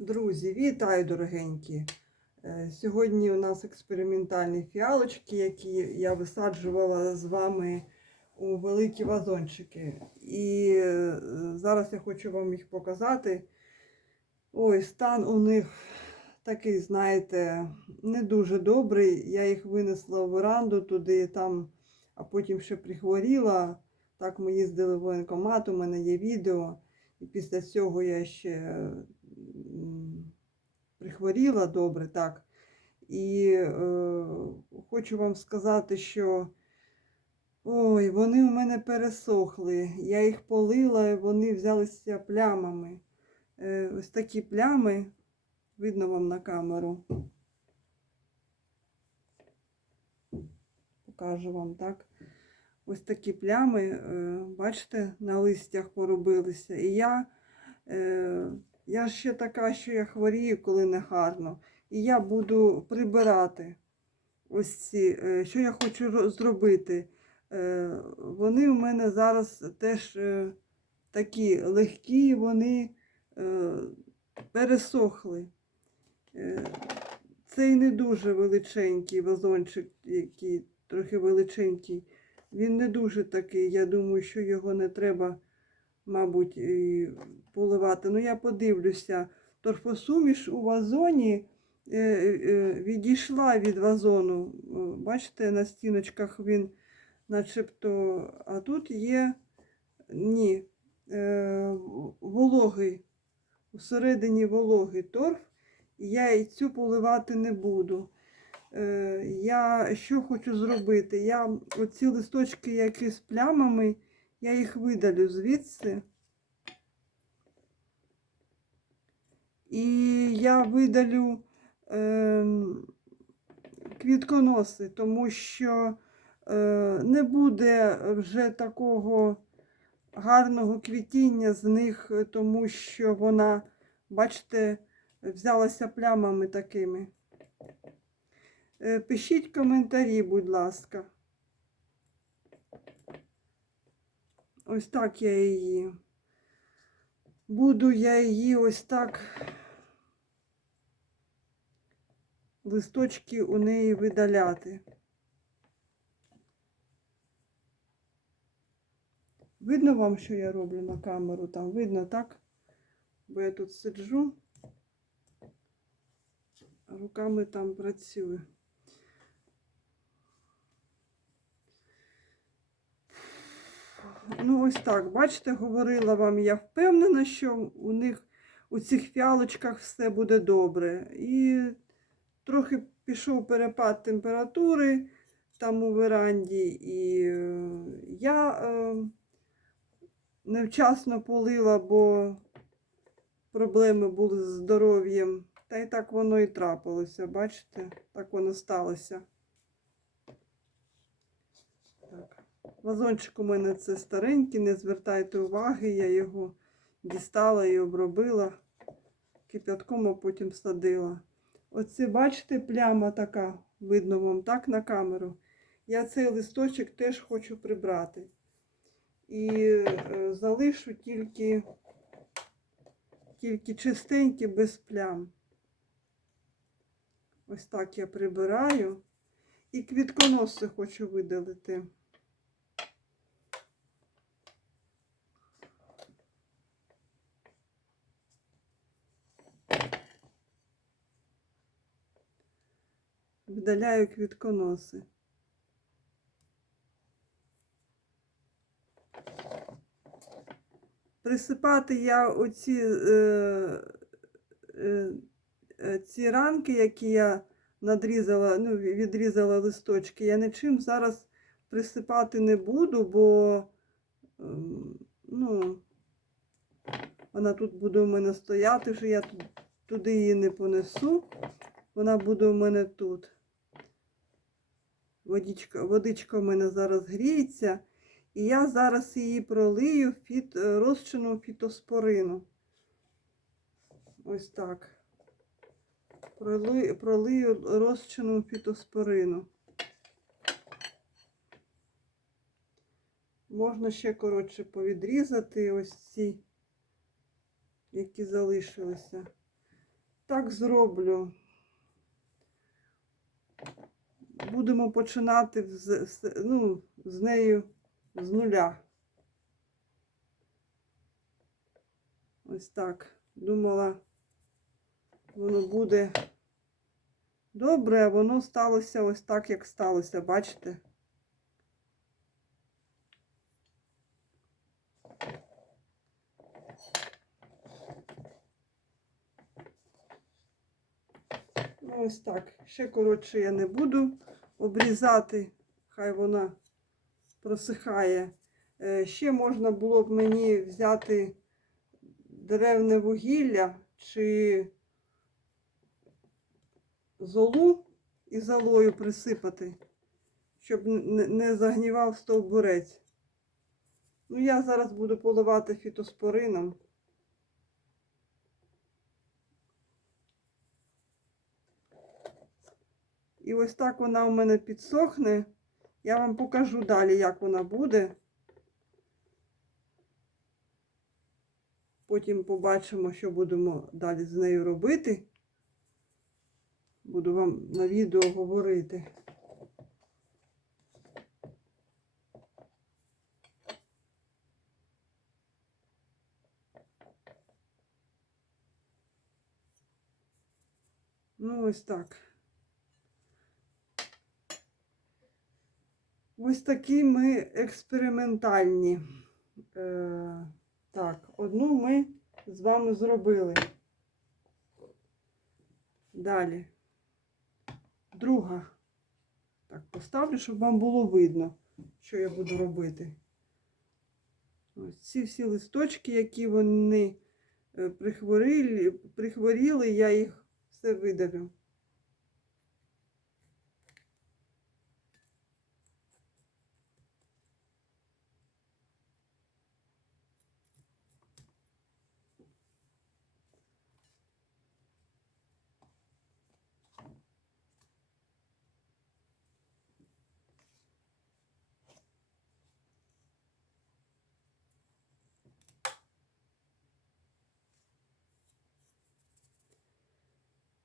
Друзі, вітаю, дорогенькі! Е, Сьогодні у нас експериментальні фіалочки, які я висаджувала з вами у великі вазончики. І е, зараз я хочу вам їх показати. Ой, стан у них такий, знаєте, не дуже добрий. Я їх винесла в веранду туди, там, а потім ще прихворіла. Так ми їздили в воєнкомат, у мене є відео. І після цього я ще прихворіла добре, так. І е, хочу вам сказати, що ой, вони у мене пересохли. Я їх полила, і вони взялися плямами. Е, ось такі плями, видно вам на камеру. Покажу вам, так. Ось такі плями, е, бачите, на листях поробилися. І я, е, я ще така, що я хворію, коли не гарно. І я буду прибирати ось ці, е, що я хочу зробити. Е, Вони у мене зараз теж е, такі легкі, вони пересохли. Цей не дуже величенький вазончик, який трохи величенький. Він не дуже такий. Я думаю, що його не треба, мабуть, поливати. Ну, я подивлюся. Торфосуміш у вазоні е, е, відійшла від вазону. Бачите, на стіночках він начебто. А тут є ні, е, вологий, всередині вологий торф, і я і цю поливати не буду. Е, я що хочу зробити? Я оці листочки, які з плямами, я їх видалю звідси. І я видалю е, квітконоси, тому що е, не буде вже такого гарного квітіння з них, тому що вона, бачите, взялася плямами такими. Е, Пишіть коментарі, будь ласка. Ось так я її. Буду я її ось так. Листочки у неї видаляти. Видно вам, що я роблю на камеру? Там видно, так? Бо я тут сиджу, руками там працюю. Ну, ось так, бачите, говорила вам, я впевнена, що у них у цих фіалочках все буде добре. І трохи пішов перепад температури там у веранді, і е, я е, невчасно полила, бо проблеми були з здоров'ям. Та й так воно і трапилося, бачите? Так воно сталося. Так. Вазончик у мене це старенький, не звертайте уваги, я його дістала і обробила кип'ятком, а потім садила. Оце, бачите, пляма така, видно вам так на камеру. Я цей листочок теж хочу прибрати. І е, залишу тільки, тільки чистенькі, без плям. Ось так я прибираю. І квітконоси хочу видалити. Видаляю квітконоси. Присипати я оці е, е, е, ці ранки, які я надрізала, ну, відрізала листочки, я нічим зараз присипати не буду, бо ем, ну, вона тут буде у мене стояти, вже я туди її не понесу. Вона буде у мене тут. Водичка, водичка у мене зараз гріється. І я зараз її пролию фіт, е, розчином фітоспорину. Ось так. Пролию, пролию розчином фітоспорину. Можна ще, коротше, повідрізати ось ці, які залишилися. так зроблю. Будемо починати з, з, ну, з нею з нуля. Ось так. Думала, воно буде добре, а воно сталося ось так, як сталося, бачите? Ось так. Ще коротше я не буду обрізати, хай вона просихає. Е, Ще можна було б мені взяти деревне вугілля чи золу і золою присипати, щоб не не загнівав стовбурець. Ну, я зараз буду поливати фітоспорином. І ось так вона у мене підсохне. Я вам покажу далі, як вона буде. Потім побачимо, що будемо далі з нею робити. Буду вам на відео говорити. Ну, ось так. Ось такі ми експериментальні. Е, так, одну ми з вами зробили. Далі. Друга. Так, поставлю, щоб вам було видно, що я буду робити. Ось ці всі листочки, які вони е, прихворіли, прихворіли, я їх все видалю.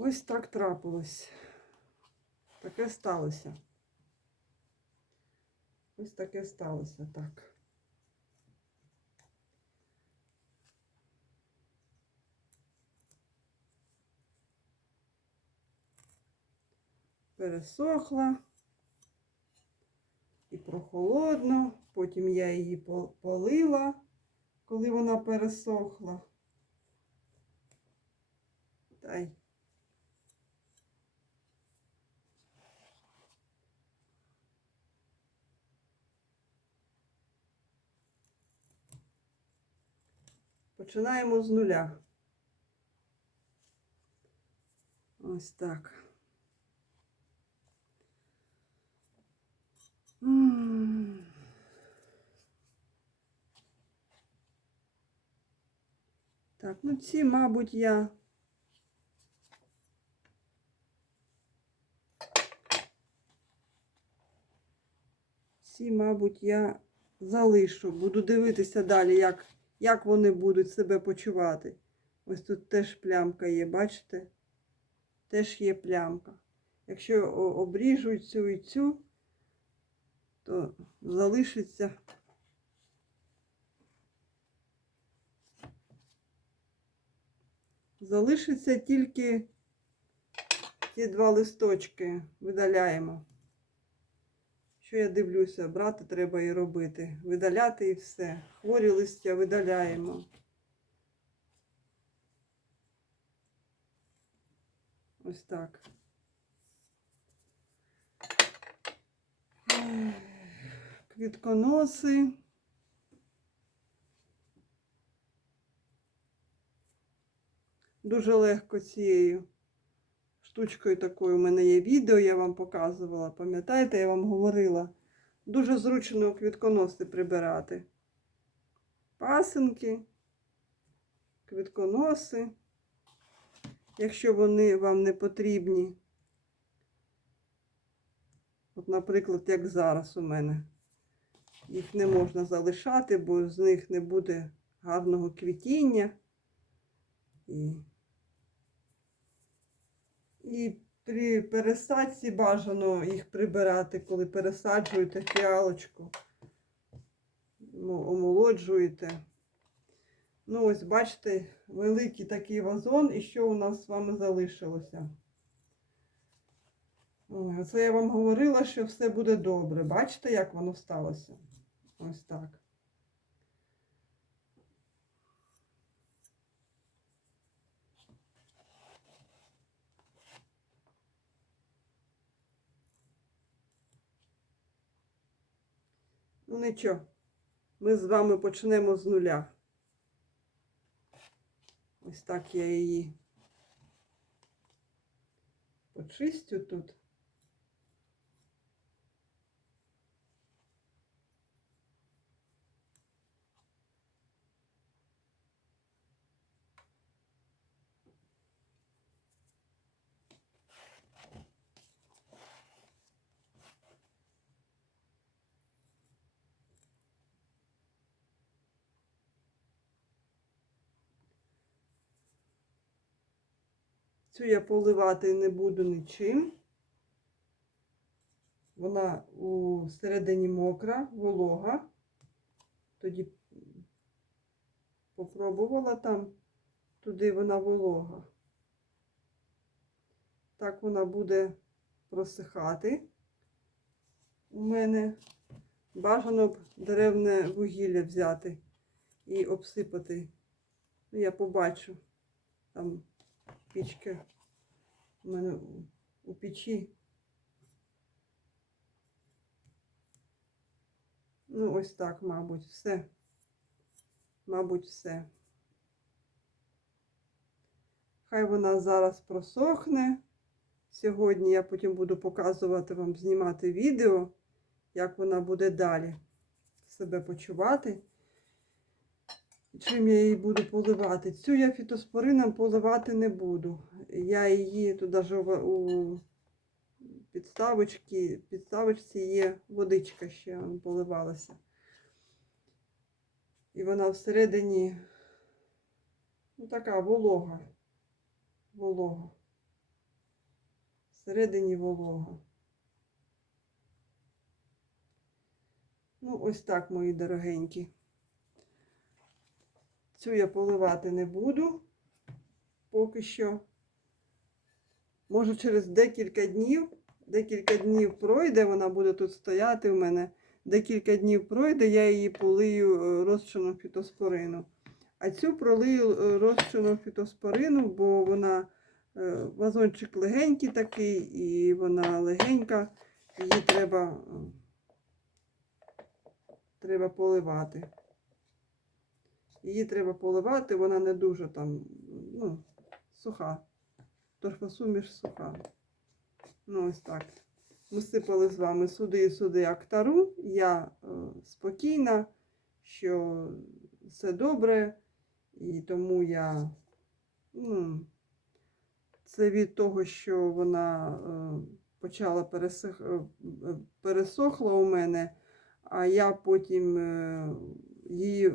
Ось так трапилось. Таке сталося. Ось таке сталося так. Пересохла і прохолодно. Потім я її полила, коли вона пересохла. Та й Починаємо з нуля. Ось так. Так, ну ці, мабуть, я. Ці, мабуть, я залишу. Буду дивитися далі, як як вони будуть себе почувати. Ось тут теж плямка є, бачите? Теж є плямка. Якщо о- обріжу цю і цю, то залишиться. Залишиться тільки ті два листочки, видаляємо. Що я дивлюся, брати треба і робити. Видаляти і все. Хворі листя видаляємо. Ось так. Квітконоси. Дуже легко цією штучкою такою у мене є відео, я вам показувала. Пам'ятаєте, я вам говорила. Дуже зручно квітконоси прибирати. Пасинки, квітконоси, якщо вони вам не потрібні. От, наприклад, як зараз у мене. Їх не можна залишати, бо з них не буде гарного квітіння. І І при пересадці бажано їх прибирати, коли пересаджуєте фіалочку. Ну, омолоджуєте. Ну, ось бачите, великий такий вазон, і що у нас з вами залишилося. Оце я вам говорила, що все буде добре. Бачите, як воно сталося? Ось так. Нічого, ми з вами почнемо з нуля. Ось так я її почистю тут. Цю я поливати не буду нічим. Вона у середині мокра, волога. Тоді попробувала там, туди вона волога. Так вона буде просихати. У мене бажано б деревне вугілля взяти і обсипати. Ну, я побачу там пічка у мене у печі. Ну, ось так, мабуть, все. Мабуть, все. Хай вона зараз просохне. Сьогодні я потім буду показувати вам, знімати відео, як вона буде далі себе почувати. Чим я її буду поливати? Цю я фітоспорином поливати не буду. Я її ж в- у підставочці, підставочці є водичка ще поливалася. І вона всередині ну, така волога. Волога. Всередині волога. Ну, ось так, мої дорогенькі. Цю я поливати не буду поки що. Може, через декілька днів, декілька днів пройде, вона буде тут стояти в мене. Декілька днів пройде, я її полию е, розчином фітоспорину. А цю пролию е, розчином фітоспорину, бо вона е, вазончик легенький такий, і вона легенька, її треба, треба поливати. Її треба поливати, вона не дуже там, ну, суха. Торфосуміш суха. Ну, ось так. Ми сипали з вами сюди і сюди актару. Я е, спокійна, що все добре, і тому я, ну, це від того, що вона е, почала пересих, е, пересохла у мене, а я потім е, її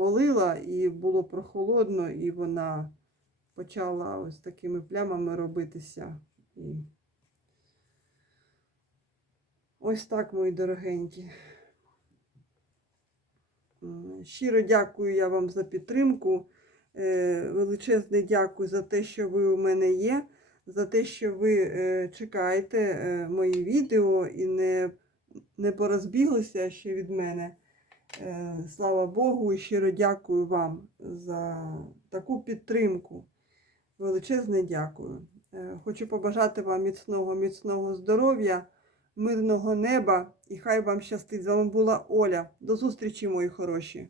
полила і було прохолодно, і вона почала ось такими плямами робитися. І... Ось так, мої дорогенькі. Щиро дякую я вам за підтримку. Е, Величезне дякую за те, що ви у мене є, за те, що ви е, чекаєте е, мої відео і не, не порозбіглися ще від мене. Е, Слава Богу, і щиро дякую вам за таку підтримку. Величезне дякую. Е, Хочу побажати вам міцного, міцного здоров'я, мирного неба і хай вам щастить. З вами була Оля. До зустрічі, мої хороші!